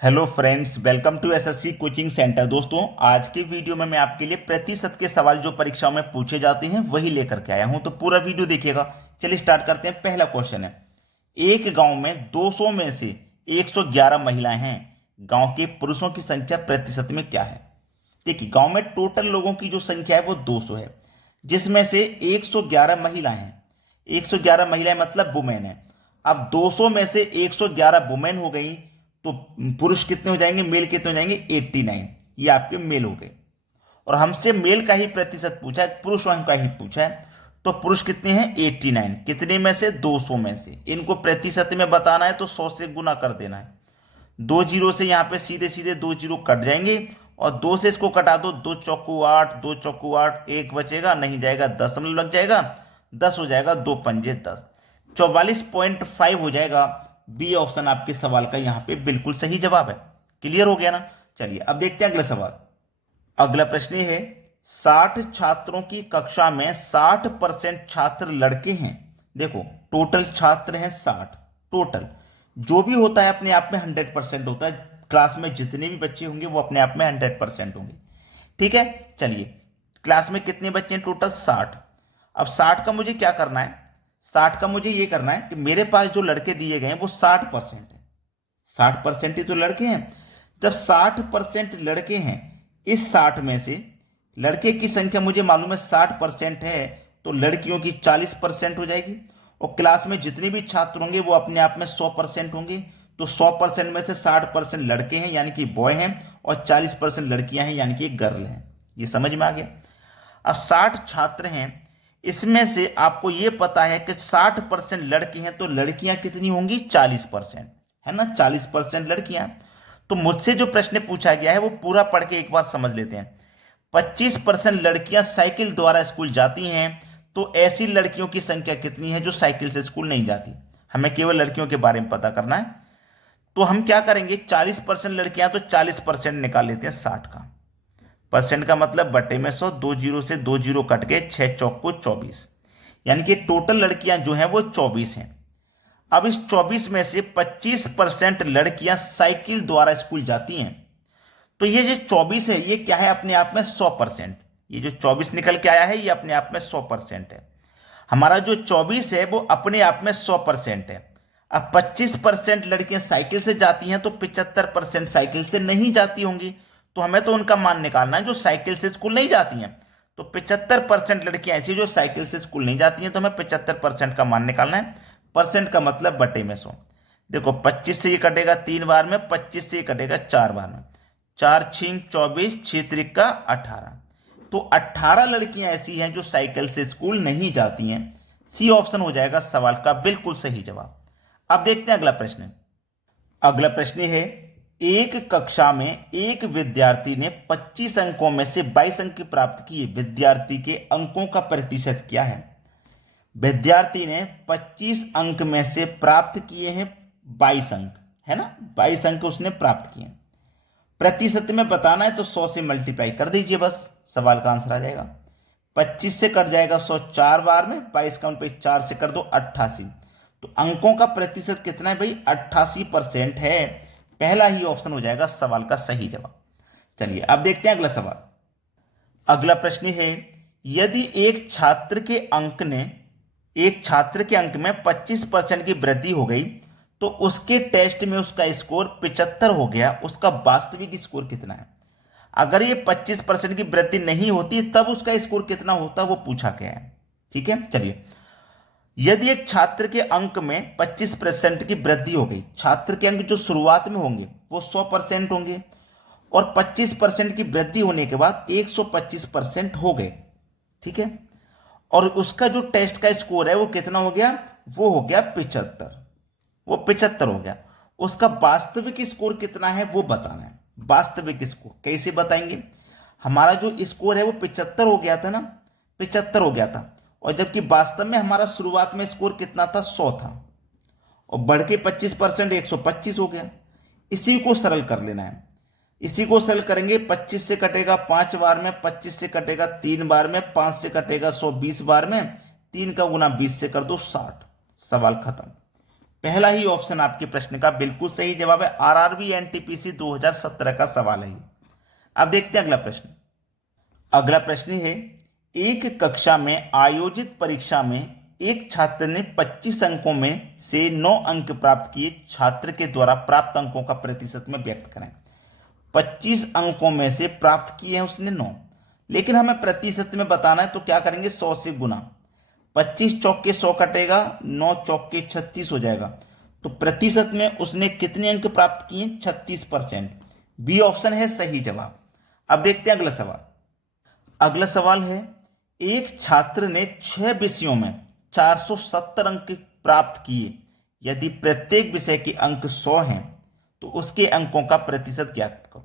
Hello friends, welcome to SSC coaching centre. दोस्तों, आज की वीडियो में मैं आपके लिए प्रतिशत के सवाल जो परीक्षाओं में पूछे जाते हैं वही लेकर के आया हूं, तो पूरा वीडियो देखिएगा। चलिए स्टार्ट करते हैं। पहला क्वेश्चन है, एक गांव में 200 में से 111 महिलाएं हैं, गांव के पुरुषों की संख्या प्रतिशत में क्या है? देखिए, गांव में टोटल लोगों की जो संख्या है वो 200 है, जिसमें से 111 महिलाएं हैं। 111 महिलाएं मतलब वुमेन है। अब 200 में से 111 वुमेन हो गई, तो पुरुष कितने हो जाएंगे, मेल कितने हो जाएंगे? 89। ये आपके मेल हो गए। और हमसे मेल का ही प्रतिशत पूछा है, पुरुषों का ही पूछा है। तो पुरुष कितने हैं? 89। कितने में से? 200 में से। इनको प्रतिशत में बताना है तो 100 से गुना कर देना है। दो जीरो से यहाँ पे सीधे सीधे दो जीरो कट जाएंगे, और दो से इसको कटा दो। दो चौकू आठ, दो चौकू आठ, एक बचेगा, नहीं जाएगा, दशमलव लग जाएगा, 10 हो जाएगा, दो पंजे 10, 44.5 हो जाएगा। बी ऑप्शन आपके सवाल का यहाँ पे बिल्कुल सही जवाब है। क्लियर हो गया ना? चलिए अब देखते हैं अगला सवाल। अगला प्रश्न ये है, 60 छात्रों की कक्षा में 60% छात्र लड़के हैं। देखो, टोटल छात्र हैं 60। टोटल जो भी होता है अपने आप में 100% होता है। क्लास में जितने भी बच्चे होंगे वो अपने आप में 100% होंगे। ठीक है, चलिए, क्लास में कितने बच्चे हैं? टोटल 60। अब 60 का मुझे क्या करना है? 60 का मुझे ये करना है कि मेरे पास जो लड़के दिए गए हैं वो 60% है। 60% ही तो लड़के हैं। जब 60% लड़के हैं, इस 60 में से लड़के की संख्या मुझे मालूम है 60% है, तो लड़कियों की 40% हो जाएगी। और क्लास में जितने भी छात्र होंगे वो अपने आप में 100% होंगे। तो 100% में से 60% लड़के हैं यानी कि बॉय हैं, और 40% लड़कियां हैं यानी कि गर्ल हैं। ये समझ में आ गया? अब 60 छात्र हैं, इसमें से आपको यह पता है कि 60% लड़के हैं, तो लड़कियां कितनी होंगी? 40%, है ना? 40% लड़कियां। तो मुझसे जो प्रश्न पूछा गया है वो पूरा पढ़ के एक बार समझ लेते हैं। 25% लड़कियां साइकिल द्वारा स्कूल जाती हैं, तो ऐसी लड़कियों की संख्या कितनी है जो साइकिल से स्कूल नहीं जाती? हमें केवल लड़कियों के बारे में पता करना है। तो हम क्या करेंगे, 40% लड़कियां, तो 40% निकाल लेते हैं 60 का। परसेंट का मतलब बटे में 100, दो जीरो से दो जीरो कट के 6 चौक को 24, यानी कि टोटल लड़कियां जो हैं वो 24 हैं। अब इस 24 में से 25% लड़कियां साइकिल द्वारा स्कूल जाती हैं। तो ये जो 24 है ये क्या है? अपने आप में 100%। ये जो 24 निकल के आया है ये अपने आप में 100% है। हमारा जो 24 है वो अपने आप में 100% है। अब 25% लड़कियां साइकिल से जाती हैं, तो 75% साइकिल से नहीं जाती होंगी। तो हमें तो उनका मान निकालना है जो साइकिल से स्कूल नहीं जाती हैं। तो 75% लड़कियां ऐसी जो साइकिल से स्कूल नहीं जाती हैं, तो हमें 75% का मान निकालना है। परसेंट का मतलब बटे में 100। देखो, 25 से ये कटेगा 3 बार में, 25 से ये कटेगा 4 बार में। 4 छिंग 24, 6 त्रिक का 18। तो 18 लड़कियां ऐसी हैं जो साइकिल से स्कूल नहीं जाती हैं। सी ऑप्शन हो जाएगा सवाल का बिल्कुल सही जवाब। अब देखते हैं अगला प्रश्न। अगला प्रश्न है, एक कक्षा में एक विद्यार्थी ने 25 अंकों में से 22 अंक प्राप्त किए। विद्यार्थी के अंकों का प्रतिशत क्या है? विद्यार्थी ने 25 अंक में से प्राप्त किए हैं 22 अंक, है ना? 22 अंक उसने प्राप्त किए। प्रतिशत में बताना है तो 100 से मल्टीप्लाई कर दीजिए, बस सवाल का आंसर आ जाएगा। 25 से कट जाएगा 100 4 बार में, 22 का पे 4 से कर दो 88। तो अंकों का प्रतिशत कितना है भाई? 88% है। पहला ही ऑप्शन हो जाएगा सवाल का सही जवाब। चलिए अब देखते हैं अगला सवाल। अगला प्रश्न है, यदि एक छात्र के अंक में 25% की वृद्धि हो गई, तो उसके टेस्ट में उसका स्कोर 75 हो गया, उसका वास्तविक स्कोर कितना है? अगर ये 25% की वृद्धि नहीं होती तब उसका स्कोर कितना होता, वो पूछा गया है। ठीक है, चलिए, यदि एक छात्र के अंक में 25% की वृद्धि हो गई, छात्र के अंक जो शुरुआत में होंगे वो 100% होंगे, और 25% की वृद्धि होने के बाद 125% हो गए। ठीक है, और उसका जो टेस्ट का स्कोर है वो कितना हो गया? वो हो गया 75। वो 75 हो गया। उसका वास्तविक स्कोर कितना है वो बताना है। वास्तविक स्कोर कैसे बताएंगे? हमारा जो स्कोर है वो 75 हो गया था ना, 75 हो गया था, और जबकि वास्तव में हमारा शुरुआत में स्कोर कितना था? 100 था, और बढ़ के 25% 125 हो गया। इसी को सरल कर लेना है। इसी को सरल करेंगे, 25 से कटेगा 5 बार में, 25 से कटेगा 3 बार में, 5 से कटेगा 100 20 बार में, 3 का गुना 20 से कर दो 60। सवाल खत्म। पहला ही ऑप्शन आपके प्रश्न का बिल्कुल सही जवाब है। आरआरबी एनटीपीसी 2017 का सवाल है। अब देखते हैं अगला प्रश्न। अगला प्रश्न है, एक कक्षा में आयोजित परीक्षा में एक छात्र ने 25 अंकों में से 9 अंक प्राप्त किए। छात्र के द्वारा प्राप्त अंकों का प्रतिशत में व्यक्त करें। 25 अंकों में से प्राप्त किए हैं उसने 9, लेकिन हमें प्रतिशत में बताना है, तो क्या करेंगे 100 से गुना। 25 चौके 100 कटेगा, 9 चौके 36 हो जाएगा। तो प्रतिशत में उसने कितने अंक प्राप्त किए? 36%। बी ऑप्शन है सही जवाब। अब देखते हैं अगला सवाल। अगला सवाल है, एक छात्र ने 6 विषयों में 470 अंक प्राप्त किए। यदि प्रत्येक विषय के अंक 100 हैं तो उसके अंकों का प्रतिशत ज्ञात करो।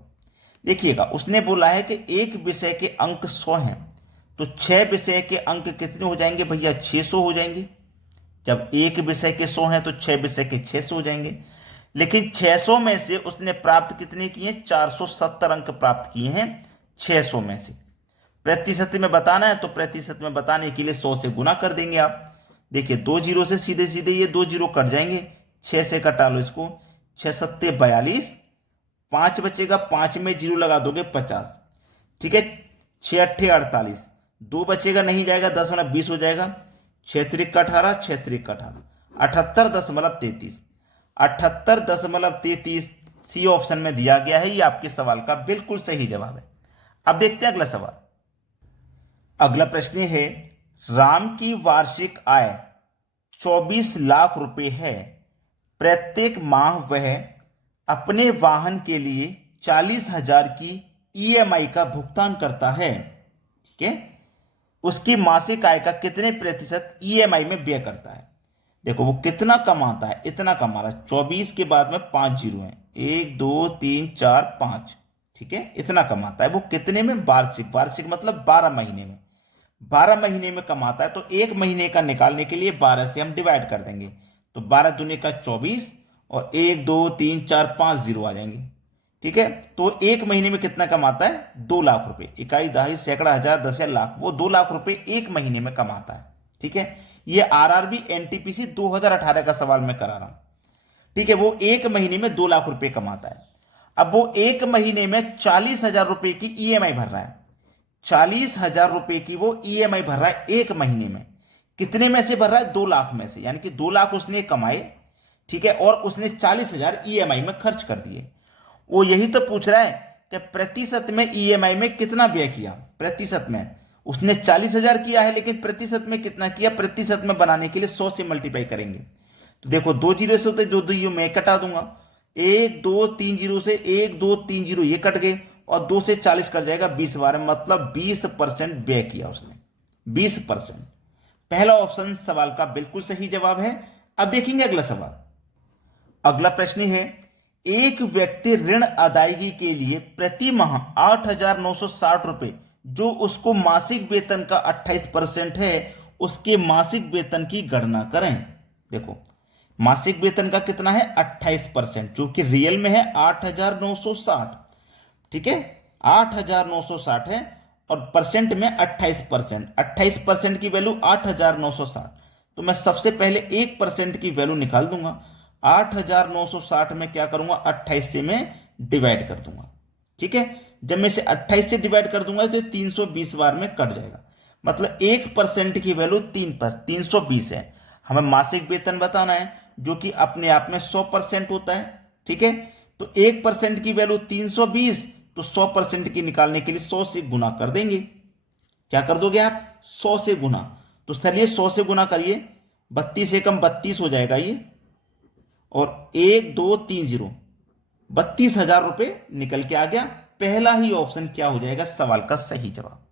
देखिएगा, उसने बोला है कि एक विषय के अंक 100 हैं, तो 6 विषय के अंक कितने हो जाएंगे भैया? 600 हो जाएंगे। जब एक विषय के 100 हैं तो 6 विषय के 600 हो जाएंगे। लेकिन 600 में से उसने प्राप्त कितने किए? 470 अंक प्राप्त किए हैं 600 में से। प्रतिशत में बताना है, तो प्रतिशत में बताने के लिए 100 से गुना कर देंगे आप। देखिए, 2 जीरो से सीधे सीधे ये 2 जीरो कट जाएंगे, 6 से कटा लो इसको, 6 सत्ते 42, 5 बचेगा, 5 में जीरो लगा दोगे 50, ठीक है। 6 अट्ठे 48, 2 बचेगा, नहीं जाएगा, 10 20 हो जाएगा। 6 त्रिक 18, 6 त्रिक 18, 78.33, 78.33 सी ऑप्शन में दिया गया है। ये आपके सवाल का बिल्कुल सही जवाब है। अब देखते हैं अगला सवाल। अगला प्रश्न है, राम की वार्षिक आय 24 लाख रुपए है। प्रत्येक माह वह अपने वाहन के लिए 40,000 की ईएमआई का भुगतान करता है, ठीक है। उसकी मासिक आय का कितने प्रतिशत ईएमआई में व्यय करता है? देखो, वो कितना कमाता है, इतना कमा रहा है। 24 के बाद में 5 जीरो हैं, 1 2 3 4 5, ठीक है। इतना कमाता है। वो कितने में? वार्षिक। वार्षिक मतलब 12 महीने में। 12 महीने में कमाता है, तो एक महीने का निकालने के लिए 12 से हम डिवाइड कर देंगे, तो 12 दूनी का 24 और 1 2 3 4 5 जीरो आ जाएंगे, ठीक है। तो एक महीने में कितना कमाता है? 2 लाख रुपए। इकाई, दहाई, सैकड़ा, हजार, 10,000, लाख। वो 2 लाख रुपए एक महीने में कमाता है, ठीक है। ये आरआरबी एनटीपीसी 2018 का सवाल मैं करा रहा हूं, ठीक है। वो एक महीने में 2 लाख रुपए कमाता है। अब वो एक महीने में 40,000 रुपए की ईएमआई भर रहा है। 40,000 रुपए की वो ईएमआई भर रहा है एक महीने में। कितने में से भर रहा है? 2 लाख में से। यानी कि 2 लाख उसने कमाए, ठीक है, और उसने 40,000 ईएमआई में खर्च कर दिए। वो यही तो पूछ रहा है कि प्रतिशत में ईएमआई में कितना व्यय किया। प्रतिशत में उसने 40,000 किया है, लेकिन प्रतिशत में कितना किया? प्रतिशत में बनाने के लिए 100 से मल्टीप्लाई करेंगे। तो देखो, 2 जीरो से होते, जो 2 मैं कटा दूंगा। 1 2 3 जीरो से 1 2 3 जीरो ये कट गए, और 2 से 40 कर जाएगा 20 बार, मतलब 20% व्यय किया उसने। 20%। पहला ऑप्शन सवाल का बिल्कुल सही जवाब है। अब देखेंगे अगला सवाल। अगला प्रश्न है, एक व्यक्ति ऋण अदायगी के लिए प्रति माह 8,960 रुपए, जो उसको मासिक वेतन का 28% है, उसके मासिक वेतन की गणना करें। देखो, मासिक वेतन का कितना है? 28%, जो कि रियल में है 8,960, ठीक है। 8,960 है, और परसेंट में 28%। 28% की वैल्यू 8,960। तो मैं सबसे पहले 1% की वैल्यू निकाल दूंगा। 8,960 में क्या करूंगा? 28 से मैं डिवाइड कर दूंगा, ठीक है। जब मैं इसे 28 से डिवाइड कर दूंगा तो 320 बार में कट जाएगा, मतलब 1% की वैल्यू 320 है। हमें मासिक वेतन बताना है, जो कि अपने आप में 100% होता है, ठीक है। तो 1% की वैल्यू 320, तो 100% की निकालने के लिए 100 से गुना कर देंगे। क्या कर दोगे आप? 100 से गुना। तो चलिए 100 से गुना करिए, 32 एकम 32 हो जाएगा ये, और 1 2 3 जीरो, 32,000 रुपए निकल के आ गया। पहला ही ऑप्शन क्या हो जाएगा सवाल का सही जवाब।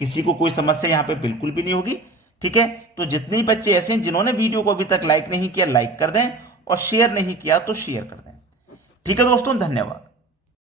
किसी को कोई समस्या यहां पे बिल्कुल भी नहीं होगी, ठीक है। तो जितने बच्चे ऐसे हैं जिन्होंने वीडियो को अभी तक लाइक नहीं किया, लाइक कर दें, और शेयर नहीं किया तो शेयर कर दें, ठीक है दोस्तों। धन्यवाद।